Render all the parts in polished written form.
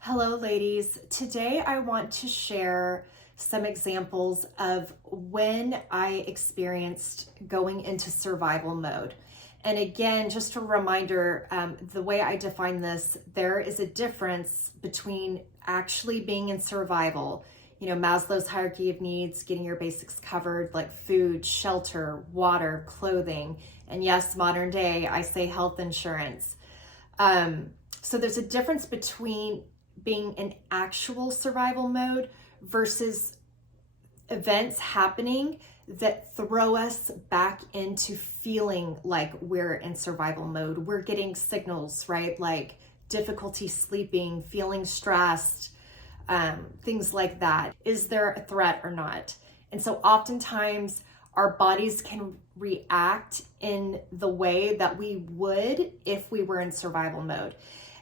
Hello, ladies. Today I want to share some examples of when I experienced going into survival mode. And again, just a reminder, the way I define this, there is a difference between actually being in survival, Maslow's hierarchy of needs, getting your basics covered, like food, shelter, water, clothing, and yes, modern day, I say health insurance. So there's a difference between being in actual survival mode versus events happening that throw us back into feeling like we're in survival mode. We're getting signals, right? Like difficulty sleeping, feeling stressed, things like that. Is there a threat or not? And so oftentimes our bodies can react in the way that we would if we were in survival mode.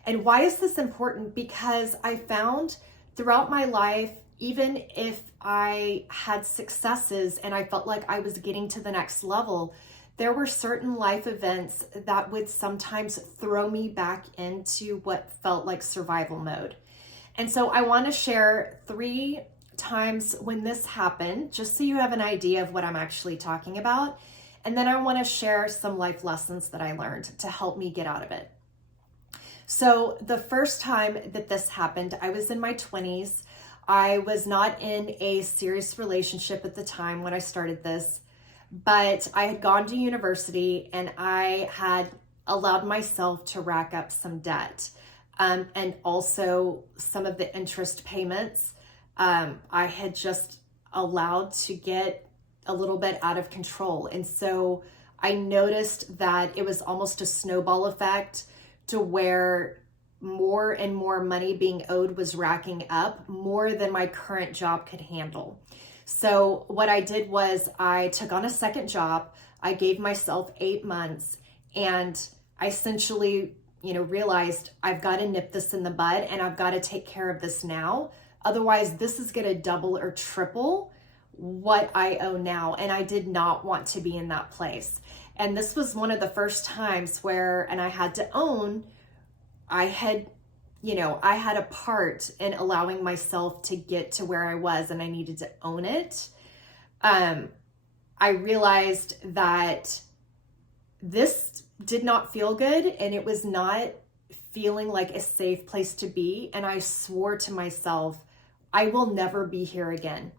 And why is this important? Because I found throughout my life, even if I had successes and I felt like I was getting to the next level, there were certain life events that would sometimes throw me back into what felt like survival mode. And so I want to share 3 times when this happened, just so you have an idea of what I'm actually talking about. And then I want to share some life lessons that I learned to help me get out of it. So the first time that this happened, I was in my 20s. I was not in a serious relationship at the time when I started this, but I had gone to university and I had allowed myself to rack up some debt, and also some of the interest payments. I had just allowed to get a little bit out of control. And so I noticed that it was almost a snowball effect to where more and more money being owed was racking up, more than my current job could handle. So what I did was I took on a second job. I gave myself 8 months, and I essentially, realized I've got to nip this in the bud and I've got to take care of this now. Otherwise, this is going to double or triple what I owe now. And I did not want to be in that place. And this was one of the first times where, and I had to own, I had a part in allowing myself to get to where I was, and I needed to own it. I realized that this did not feel good, and it was not feeling like a safe place to be. And I swore to myself, I will never be here again.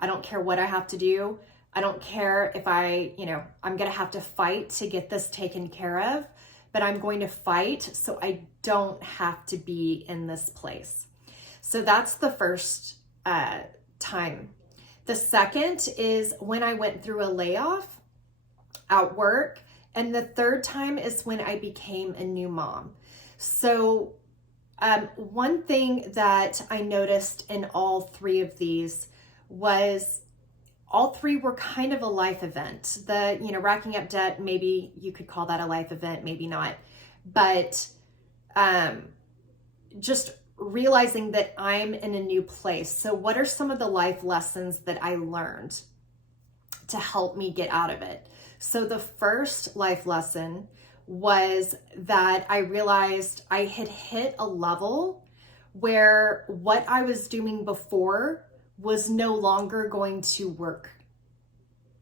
I don't care what I have to do. I don't care if I'm going to have to fight to get this taken care of, but I'm going to fight so I don't have to be in this place. So that's the first time. The second is when I went through a layoff at work. And the third time is when I became a new mom. So one thing that I noticed in all 3 of these was all 3 were kind of a life event. Racking up debt, maybe you could call that a life event, maybe not. But just realizing that I'm in a new place. So what are some of the life lessons that I learned to help me get out of it? So the first life lesson was that I realized I had hit a level where what I was doing before was no longer going to work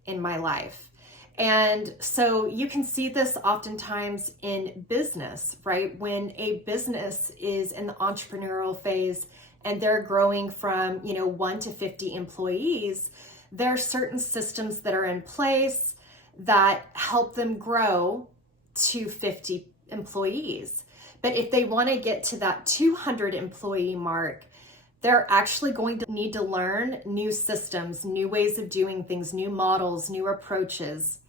in my life. And so you can see this oftentimes in business, right? When a business is in the entrepreneurial phase and they're growing from, 1 to 50 employees, there are certain systems that are in place that help them grow to 50 employees. But if they want to get to that 200 employee mark, they're actually going to need to learn new systems, new ways of doing things, new models, new approaches.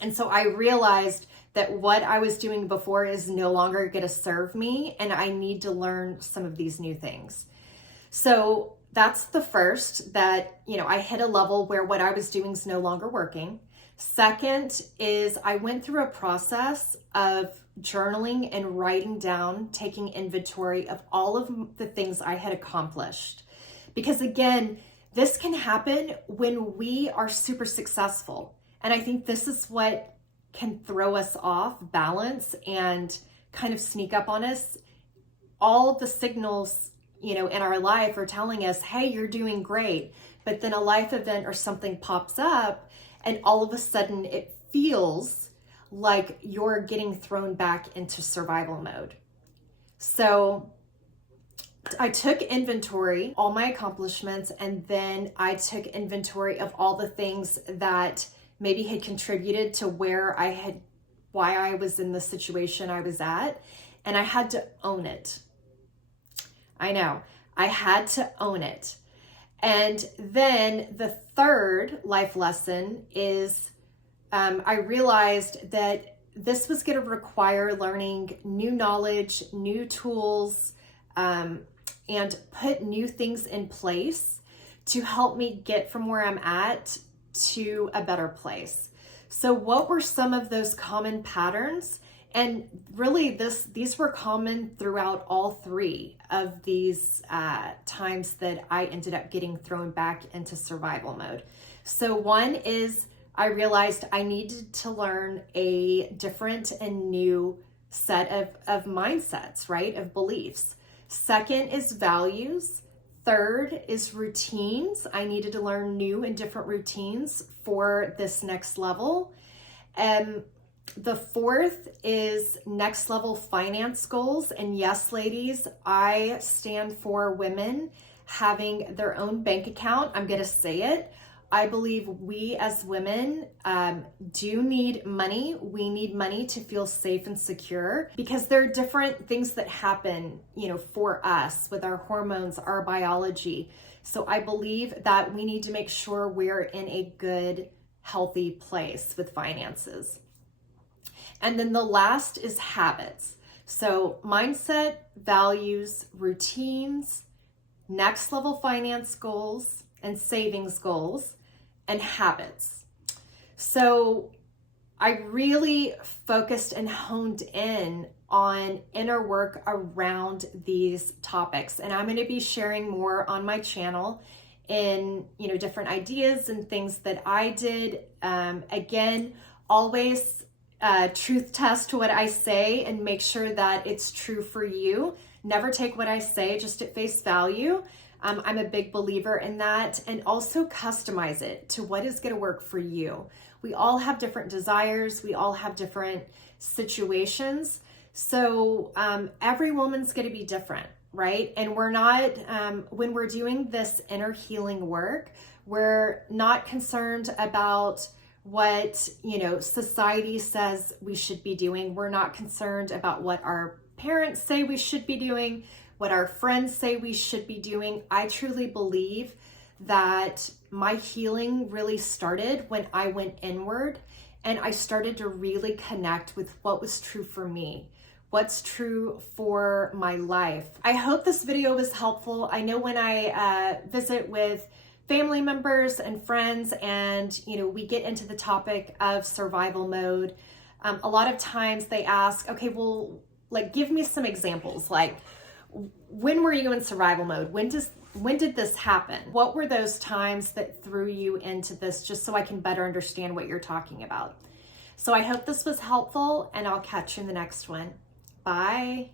And so I realized that what I was doing before is no longer going to serve me, and I need to learn some of these new things. So that's the first, that, I hit a level where what I was doing is no longer working. Second is I went through a process of journaling and writing down, taking inventory of all of the things I had accomplished. Because again, this can happen when we are super successful. And I think this is what can throw us off balance and kind of sneak up on us all the signals, in our life are telling us, hey, you're doing great. But then a life event or something pops up and all of a sudden it feels like you're getting thrown back into survival mode. So I took inventory, all my accomplishments, and then I took inventory of all the things that maybe had contributed to why I was in the situation I was at, and I had to own it. I know, I had to own it. And then the third life lesson is I realized that this was going to require learning new knowledge, new tools, and put new things in place to help me get from where I'm at to a better place. So what were some of those common patterns? And really these were common throughout all three of these times that I ended up getting thrown back into survival mode. So one is I realized I needed to learn a different and new set of mindsets, right? Of beliefs. Second is values. Third is routines. I needed to learn new and different routines for this next level. The fourth is next level finance goals. And yes, ladies, I stand for women having their own bank account. I'm going to say it. I believe we as women do need money. We need money to feel safe and secure because there are different things that happen, for us with our hormones, our biology. So I believe that we need to make sure we're in a good, healthy place with finances. And then the last is habits. So mindset, values, routines, next level finance goals and savings goals, and habits. So I really focused and honed in on inner work around these topics. And I'm going to be sharing more on my channel in, different ideas and things that I did. Again, always truth test what I say and make sure that it's true for you. Never take what I say just at face value. I'm a big believer in that, and also customize it to what is going to work for you. We all have different desires. We all have different situations. So every woman's going to be different, right? And we're not, when we're doing this inner healing work, we're not concerned about what, society says we should be doing. We're not concerned about what our parents say we should be doing, what our friends say we should be doing. I truly believe that my healing really started when I went inward and I started to really connect with what was true for me, what's true for my life. I hope this video was helpful. I know when I visit with family members and friends and, we get into the topic of survival mode, a lot of times they ask, okay, well, give me some examples. When were you in survival mode? When did this happen? What were those times that threw you into this, just so I can better understand what you're talking about? So I hope this was helpful, and I'll catch you in the next one. Bye.